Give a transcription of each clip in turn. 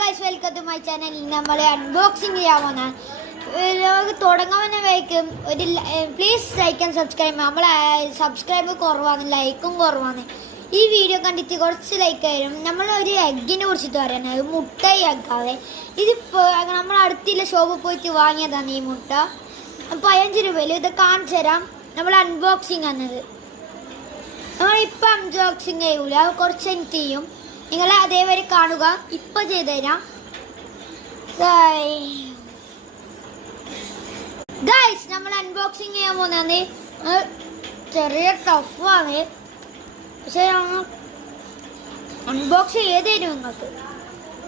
Guys, welcome to my channel. നമ്മൾ unboxing ചെയ്യാൻ പോകുന്ന തുടങ്ങാൻ വയ്ക്കും. ഒരു പ്ലീസ് ലൈക്ക് ആൻഡ് സബ്സ്ക്രൈബ്. നമ്മളെ സബ്സ്ക്രൈബ് കുറവാണ്, ലൈക്കും കുറവാണ്. ഈ വീഡിയോ കണ്ടിട്ട് കുറച്ച് ലൈക്ക് ആയിരുന്നു. നമ്മൾ ഒരു എഗ്ഗിനെ കുറിച്ചിട്ട് പറയുന്നത്, മുട്ട എഗ്ഗാതെ. ഇതിപ്പോൾ നമ്മൾ അടുത്തുള്ള ഷോപ്പിൽ പോയിട്ട് വാങ്ങിയതാണ് ഈ മുട്ട. 15 രൂപയിൽ. ഇത് കാണിച്ചു തരാം. നമ്മൾ അൺബോക്സിങ് എന്നത് നമ്മളിപ്പോൾ അൺബോക്സിങ് ചെയ്യൂല, കുറച്ച് എനിക്ക് ചെയ്യും. നിങ്ങൾ അതേവരെ കാണുക. ഇപ്പം ചെയ്തു തരാം ഗൈസ്. നമ്മൾ അൺബോക്സിങ് ചെയ്യാൻ പോകുന്നത് ചെറിയ ടഫാണ്, പക്ഷെ അൺബോക്സ് ചെയ്ത് തരും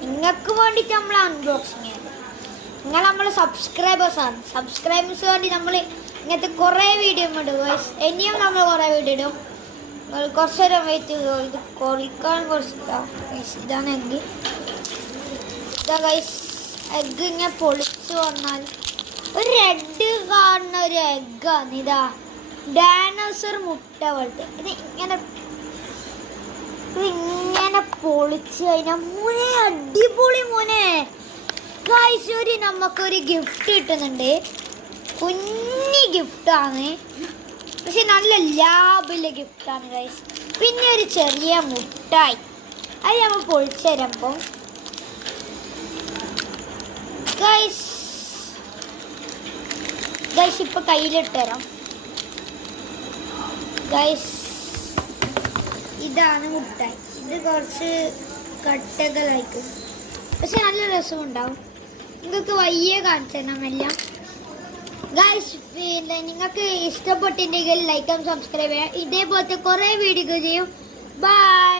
നിങ്ങൾക്ക് വേണ്ടിയിട്ട് നമ്മൾ അൺബോക്സിങ് ചെയ്ത്. നിങ്ങൾ നമ്മളെ സബ്സ്ക്രൈബേഴ്സാണ്. സബ്സ്ക്രൈബേഴ്സ് വേണ്ടി നമ്മൾ ഇങ്ങനത്തെ കുറേ വീഡിയോ ഇടും ഗൈസ്. ഇനിയും നമ്മൾ കുറേ വീഡിയോ ഇടും. കുറച്ച് നേരം വെയിറ്റ് ചെയ്തോ. ഇത് കൊറിക്കാൻ കുറച്ച് ഇതാണ് എഗ്ഗ്. ഇതാ ഗൈസ്, എഗ്ഗ് ഇങ്ങനെ പൊളിച്ചു വന്നാൽ ഒരു റെഡ് കാണുന്ന ഒരു എഗ്ഗാണ്. ഇതാ ഡൈനോസർ മുട്ട പോലത്തെ. ഇതിങ്ങനെ പൊളിച്ച് കഴിഞ്ഞാൽ മോനെ അടിപൊളി മോനെ. ഗൈസ്, നമുക്കൊരു ഗിഫ്റ്റ് കിട്ടുന്നുണ്ട്. കുഞ്ഞി ഗിഫ്റ്റാണ്, പക്ഷെ നല്ല ലാഭമുള്ള ഗിഫ്റ്റാണ് ഗൈസ്. പിന്നെ ഒരു ചെറിയ മുട്ടായി, അത് നമ്മൾ പൊളിച്ചു തരുമ്പോൾ ഗൈസ് ഇപ്പൊ കയ്യിലിട്ട് തരാം ഗൈസ്. ഇതാണ് മുട്ടായി. ഇത് കുറച്ച് കട്ടകളായിരിക്കും, പക്ഷെ നല്ല രസമുണ്ടാവും. നിങ്ങൾക്ക് വയ്യ കാണിച്ചു തരണം എല്ലാം ഗൈസ്. പിന്നെ നിങ്ങൾക്ക് ഇഷ്ടപ്പെട്ടിട്ടുണ്ടെങ്കിൽ ലൈക്ക് ആൻഡ് സബ്സ്ക്രൈബ് ചെയ്യാം. ഇതേപോലത്തെ കുറേ വീഡിയോ ചെയ്യും. ബൈ.